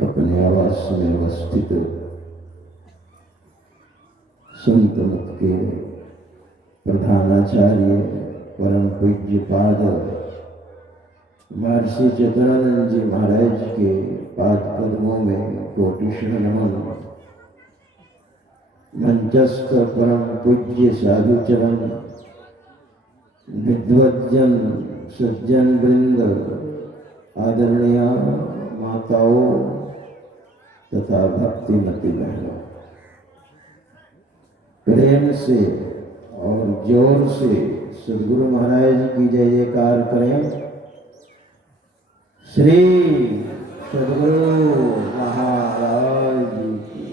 अपने आवास में अवस्थित संत मत के प्रधानाचार्य परम पूज्य पाद महर्षि चित्रानंद जी महाराज के पाद कदमों में कोटिशः नमन। मंचस्थ परम पूज्य साधुचरण विद्वज्जन सज्जन वृंद, आदरणीय माताओं तथा भक्तिमती बहनों, प्रेम से और जोर से सद्गुरु महाराज की जय जयकार करें। श्री सद्गुरु महाराज की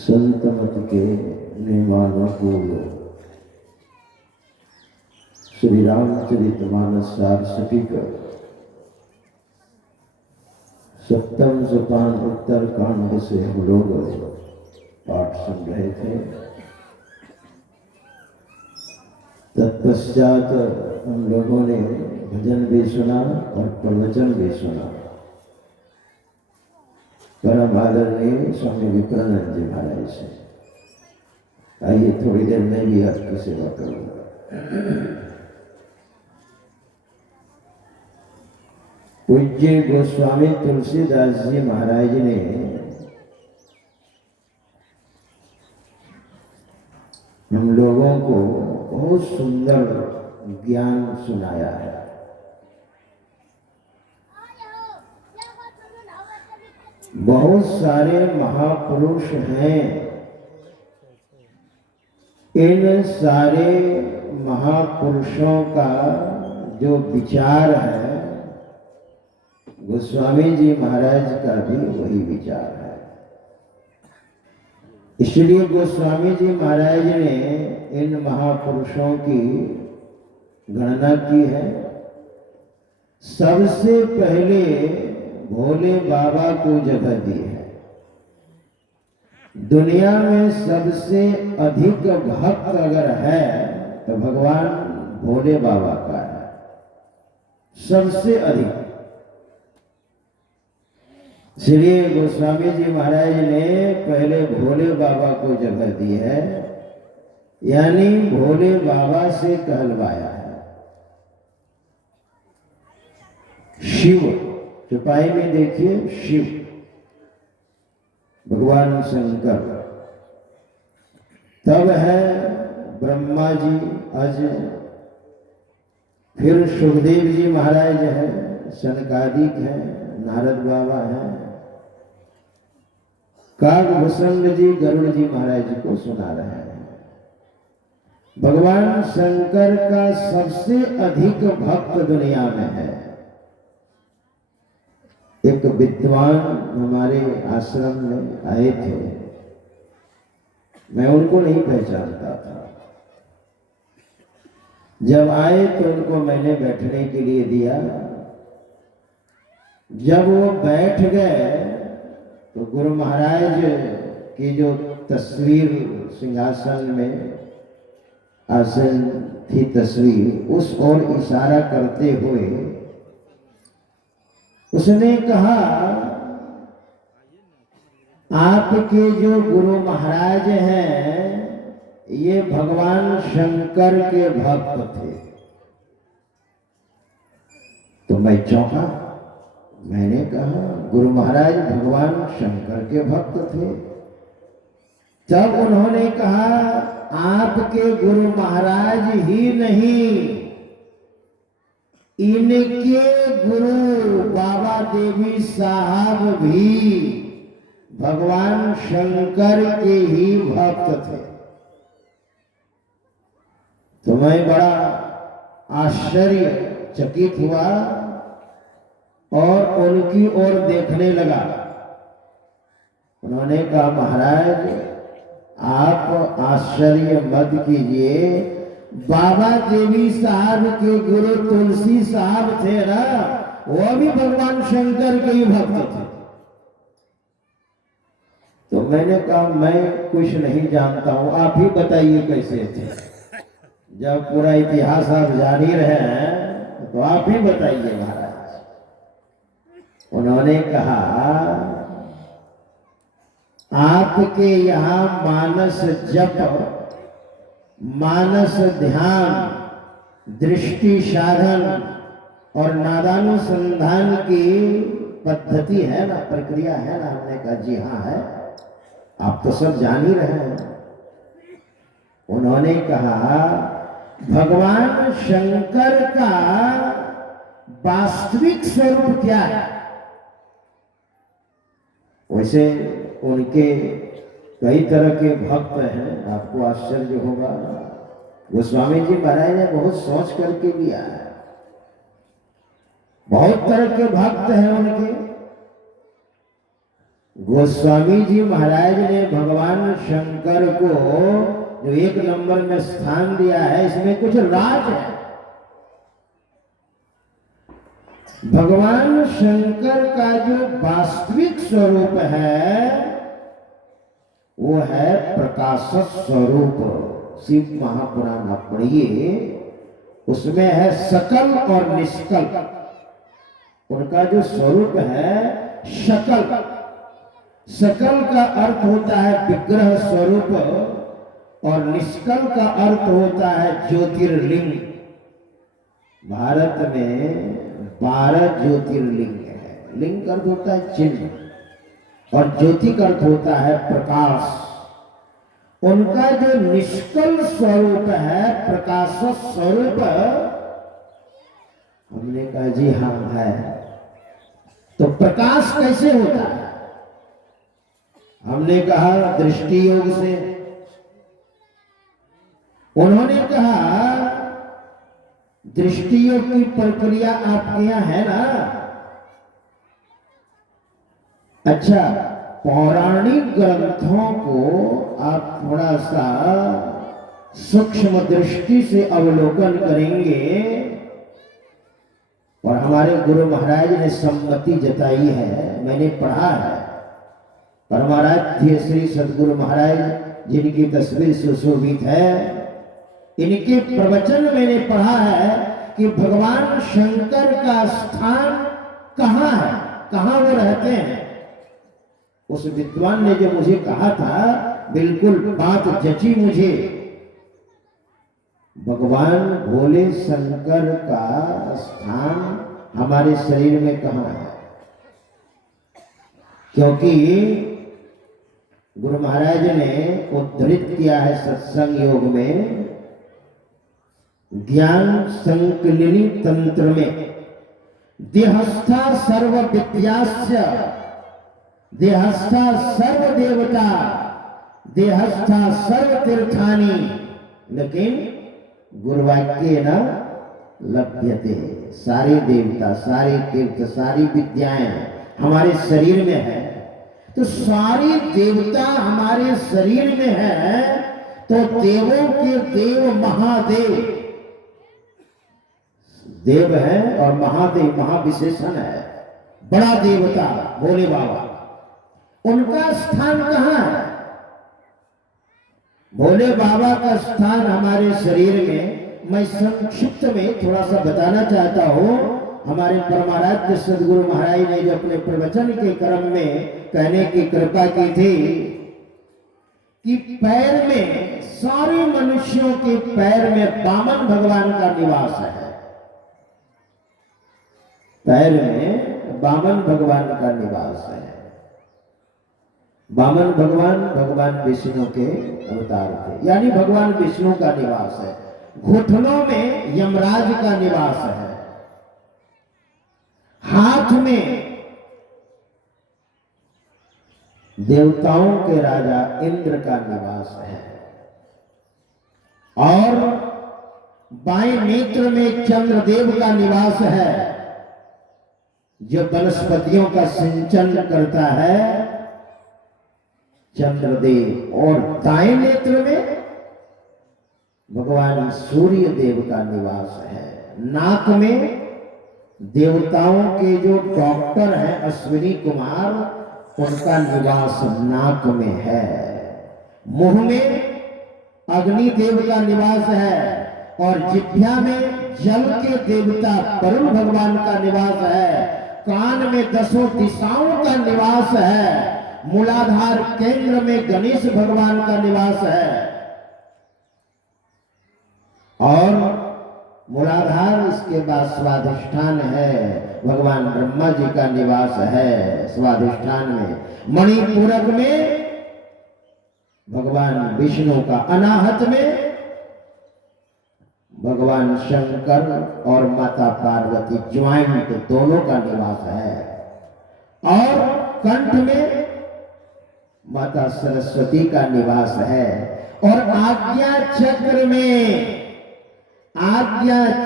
संत मत के नियमानुकूल श्री रामचरितमानस सार सटीक सप्तम सोपान उत्तर कांड से हम लोग पाठ सुन रहे थे। तत्पश्चात हम लोगों ने भजन भी सुना और प्रवचन भी सुना। परम आदरणीय स्वामी विप्रानंद जी महाराज से। आइए थोड़ी देर में भी आपकी सेवा करूंगा। पूज्य गोस्वामी तुलसीदास जी महाराज ने हम लोगों को बहुत सुंदर ज्ञान सुनाया है। बहुत सारे महापुरुष हैं, इन सारे महापुरुषों का जो विचार है गोस्वामी जी महाराज का भी वही विचार है। इसलिए गोस्वामी जी महाराज ने इन महापुरुषों की गणना की है। सबसे पहले भोले बाबा को जगह दी है। दुनिया में सबसे अधिक भक्त अगर है तो भगवान भोले बाबा का है, सबसे अधिक। इसलिए गोस्वामी जी महाराज ने पहले भोले बाबा को जगह दी है, यानी भोले बाबा से कहलवाया है। शिव, चौपाई में देखिए शिव, भगवान शंकर। तब है ब्रह्मा जी अज, फिर सुखदेव जी महाराज है, सनकादिक है, नारद बाबा है, काकभूषण जी गरुड़ जी महाराज को सुना रहे हैं। भगवान शंकर का सबसे अधिक भक्त दुनिया में है। एक विद्वान हमारे आश्रम में आए थे, मैं उनको नहीं पहचानता था। जब आए तो उनको मैंने बैठने के लिए दिया। जब वो बैठ गए तो गुरु महाराज की जो तस्वीर सिंहासन में आसन थी तस्वीर, उस ओर इशारा करते हुए उसने कहा, आपके जो गुरु महाराज हैं ये भगवान शंकर के भक्त थे। तो मैं चौंका। मैंने कहा गुरु महाराज भगवान शंकर के भक्त थे? तब उन्होंने कहा, आपके गुरु महाराज ही नहीं, इनके गुरु बाबा देवी साहब भी भगवान शंकर के ही भक्त थे। तो मैं बड़ा आश्चर्यचकित हुआ और उनकी ओर देखने लगा। उन्होंने कहा, महाराज आप आश्चर्य मत कीजिए, बाबा देवी साहब के गुरु तुलसी साहब थे ना, वो भी भगवान शंकर के ही भक्त थे। तो मैंने कहा मैं कुछ नहीं जानता हूं, आप ही बताइए कैसे थे। जब पूरा इतिहास आप जान ही रहे हैं तो आप ही बताइए महाराज। उन्होंने कहा, आपके यहाँ मानस जप, मानस ध्यान, दृष्टि साधन और नादानुसंधान की पद्धति है ना, प्रक्रिया है ना। हमने कहा जी हाँ है, आप तो सब जान ही रहे हैं। उन्होंने कहा, भगवान शंकर का वास्तविक स्वरूप क्या है? वैसे उनके कई तरह के भक्त हैं, आपको आश्चर्य होगा। गोस्वामी जी महाराज ने बहुत सोच करके लिया है। बहुत तरह के भक्त हैं उनके। गोस्वामी जी महाराज ने भगवान शंकर को जो एक नंबर में स्थान दिया है, इसमें कुछ राज है। भगवान शंकर का जो वास्तविक स्वरूप है वो है प्रकाश स्वरूप। शिव महापुराण आप पढ़िए, उसमें है सकल और निष्कल। उनका जो स्वरूप है सकल, सकल का अर्थ होता है विग्रह स्वरूप और निष्कल का अर्थ होता है ज्योतिर्लिंग। भारत में 12 ज्योतिर्लिंग है। लिंग का अर्थ होता है चिन्ह और ज्योति का अर्थ होता है प्रकाश। उनका जो निष्कल स्वरूप है, प्रकाश स्वरूप, हमने कहा जी हाँ है। तो प्रकाश कैसे होता है? हमने कहा दृष्टि योग से। उन्होंने कहा दृष्टि योग की प्रक्रिया आपके यहां है ना? अच्छा, पौराणिक ग्रंथों को आप थोड़ा सा सूक्ष्म दृष्टि से अवलोकन करेंगे और हमारे गुरु महाराज ने सम्मति जताई है, मैंने पढ़ा है। परमाराध्य श्री सदगुरु महाराज जिनकी तस्वीर सुशोभित है, इनके प्रवचन मैंने पढ़ा है कि भगवान शंकर का स्थान कहाँ है, कहाँ वो रहते हैं। उस विद्वान ने जो मुझे कहा था, बिल्कुल बात जची मुझे। भगवान भोले शंकर का स्थान हमारे शरीर में कहाँ है? क्योंकि गुरु महाराज ने उद्धृत किया है सत्संग योग में, ज्ञान संकलिनी तंत्र में, देहस्था सर्व विद्यास्य, देहस्था सर्व देवता, देहस्था सर्व तीर्थानि, लेकिन गुरुवाक्य न लभ्यते। सारे देवता, सारे तीर्थ, सारी विद्याएं हमारे शरीर में है। तो सारी देवता हमारे शरीर में है, तो देवों के देव महादेव देव है और महादेव महाविशेषण है, बड़ा देवता भोले बाबा। उनका स्थान कहां है? भोले बाबा का स्थान हमारे शरीर में। मैं संक्षिप्त में थोड़ा सा बताना चाहता हूं। हमारे परमाराध्य सदगुरु महाराज ने जो अपने प्रवचन के क्रम में कहने की कृपा की थी कि पैर में, सारे मनुष्यों के पैर में वामन भगवान का निवास है। पैर में वामन भगवान का निवास है। वामन भगवान भगवान विष्णु के अवतार थे, यानी भगवान विष्णु का निवास है। घुटनों में यमराज का निवास है। हाथ में देवताओं के राजा इंद्र का निवास है। और बाएं नेत्र में चंद्रदेव का निवास है, जो वनस्पतियों का सिंचन करता है, चंद्रदेव। और दाएं नेत्र में भगवान सूर्य देव का निवास है। नाक में देवताओं के जो डॉक्टर हैं अश्विनी कुमार, उनका निवास नाक में है। मुंह में अग्नि देव का निवास है। और जिह्वा में जल के देवता वरुण भगवान का निवास है। कान में दसों दिशाओं का निवास है। मूलाधार केंद्र में गणेश भगवान का निवास है। और मूलाधार, इसके बाद स्वाधिष्ठान है, भगवान ब्रह्मा जी का निवास है स्वाधिष्ठान में। मणिपूरक में भगवान विष्णु का, अनाहत में भगवान शंकर और माता पार्वती ज्वाइंट दोनों का निवास है। और कंठ में माता सरस्वती का निवास है। और आज्ञा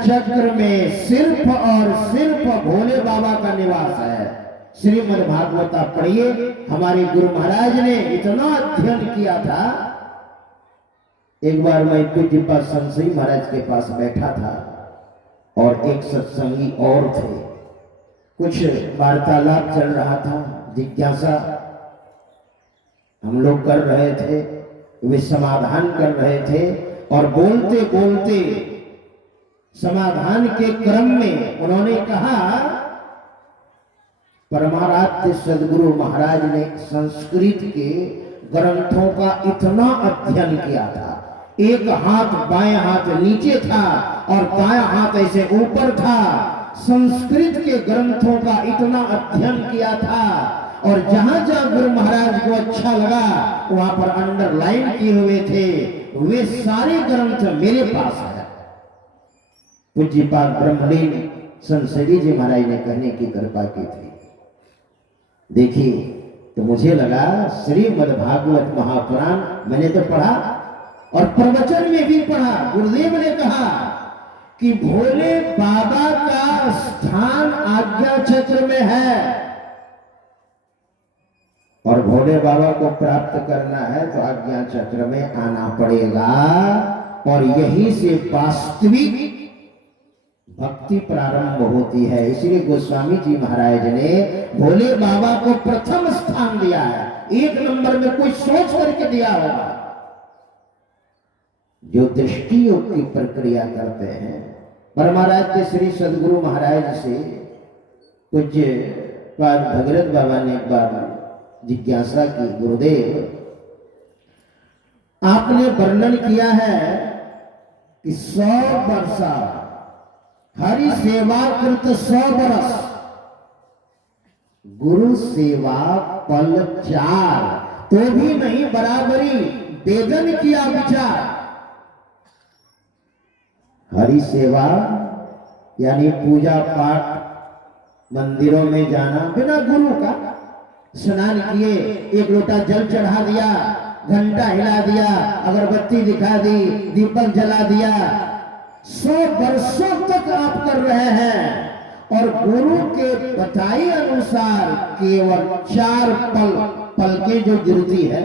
चक्र में सिर्फ और सिर्फ भोले बाबा का निवास है। श्रीमद् भागवता पढ़िए। हमारे गुरु महाराज ने इतना अध्ययन किया था। एक बार मैं पूज्यपाद संसई महाराज के पास बैठा था और एक सत्संगी और थे। कुछ वार्तालाप चल रहा था, जिज्ञासा हम लोग कर रहे थे, वे समाधान कर रहे थे। और बोलते बोलते समाधान के क्रम में उन्होंने कहा, परमाराध्य सदगुरु महाराज ने संस्कृत के ग्रंथों का इतना अध्ययन किया था। एक हाथ बाएं हाथ नीचे था और दायां हाथ ऐसे ऊपर था। संस्कृत के ग्रंथों का इतना अध्ययन किया था। और जहां जहां गुरु महाराज को अच्छा लगा वहां पर अंडरलाइन किए हुए थे। वे सारे ग्रंथ मेरे पास है। पूज्यपाद ब्रह्मलीन संसदी जी महाराज ने कहने की कृपा की थी। देखिए, तो मुझे लगा श्रीमद् भागवत महापुराण मैंने तो पढ़ा और प्रवचन में भी पढ़ा। गुरुदेव ने कहा कि भोले बाबा का स्थान आज्ञा चक्र में है। और भोले बाबा को प्राप्त करना है तो आज्ञा चक्र में आना पड़ेगा। और यहीं से वास्तविक भक्ति प्रारंभ होती है। इसलिए गोस्वामी जी महाराज ने भोले बाबा को प्रथम स्थान दिया है। एक नंबर में कोई सोच करके दिया होगा। जो दृष्टि योग की प्रक्रिया करते हैं, परमाराध्य श्री सदगुरु महाराज से पूज्य पाद भगीरथ बाबा ने एक बार जिज्ञासा की, गुरुदेव आपने वर्णन किया है कि 100 वर्षा हरि सेवा कृत 100 बरस, गुरु सेवा पल 4, तो भी नहीं बराबरी, वेदन किया विचार। हरि सेवा यानी पूजा पाठ, मंदिरों में जाना बिना गुरु का, स्नान किए, एक लोटा जल चढ़ा दिया, घंटा हिला दिया, अगरबत्ती दिखा दी, दीपक जला दिया, 100 वर्षों तक आप कर रहे हैं। और गुरु के बताए अनुसार केवल 4 पल की जो गिरती है,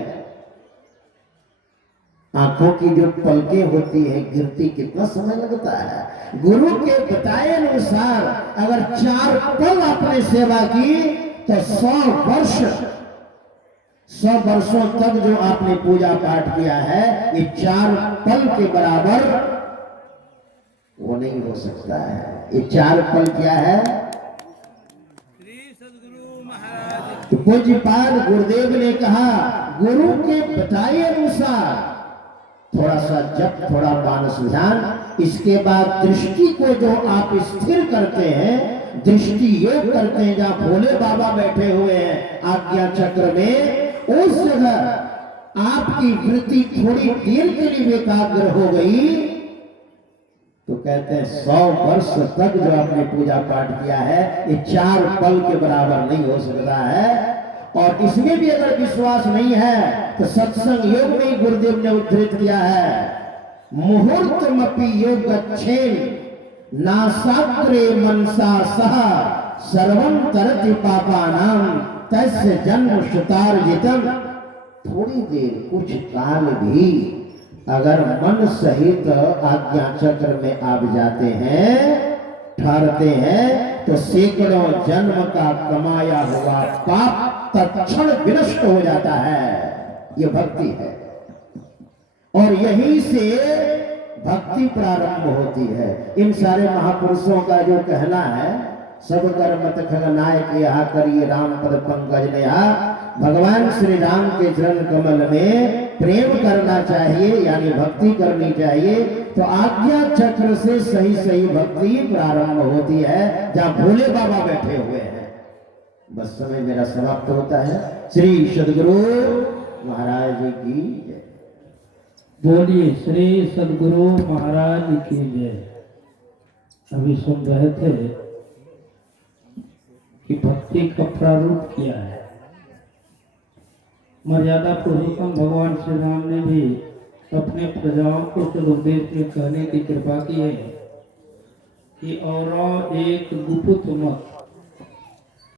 आंखों की जो पलकें होती है गिरती कितना समय लगता है। गुरु के बताए अनुसार अगर 4 पल आपने सेवा की तो 100 वर्षों तक जो आपने पूजा पाठ किया है ये 4 पल के बराबर वो नहीं हो सकता है। ये 4 पल क्या है? तो पूज्यपाद गुरुदेव ने कहा गुरु के बताए अनुसार थोड़ा सा जप, थोड़ा मानस ध्यान, इसके बाद दृष्टि को जो आप स्थिर करते हैं, दृष्टि योग करते हैं, जहां भोले बाबा बैठे हुए हैं आज्ञा चक्र में, उस जगह आपकी वृत्ति थोड़ी देर के लिए एकाग्र हो गई तो कहते हैं 100 वर्ष तक जो आपने पूजा पाठ किया है ये 4 पल के बराबर नहीं हो सकता है। और इसमें भी अगर विश्वास नहीं है तो सत्संग योग में गुरुदेव ने उद्धृत किया है, मुहूर्तमपि योग गच्छेन नासाग्रे मनसा सह सर्वं तरति पापानां तस्य जन्म श्रुतार्जितम्। थोड़ी देर कुछ काल भी अगर मन सहित आज्ञा चक्र में आप जाते हैं, ठहरते हैं, तो सैकड़ों जन्म का कमाया हुआ पाप तत्क्षण विनष्ट हो जाता है। ये भक्ति है और यहीं से भक्ति प्रारंभ होती है। इन सारे महापुरुषों का जो कहना है, सब कर मत खगनाय के यहाँ करिए राम पद पंकज नया, भगवान श्री राम के चरण कमल में प्रेम करना चाहिए, यानी भक्ति करनी चाहिए। तो आज्ञा चक्र से सही सही भक्ति प्रारंभ होती है जहाँ भोले बाबा बैठे हुए हैं। बस समय मेरा समाप्त होता है। श्री सदगुरु महाराज जी की जय। बोलिए श्री सदगुरु महाराज की जय। अभी सुन रहे थे कि भक्ति का प्रारूप क्या है। मर्यादा पुरुषोत्तम भगवान श्री राम ने भी अपने प्रजाओं को उपदेश में कहने की कृपा की है कि और एक गुप्त मत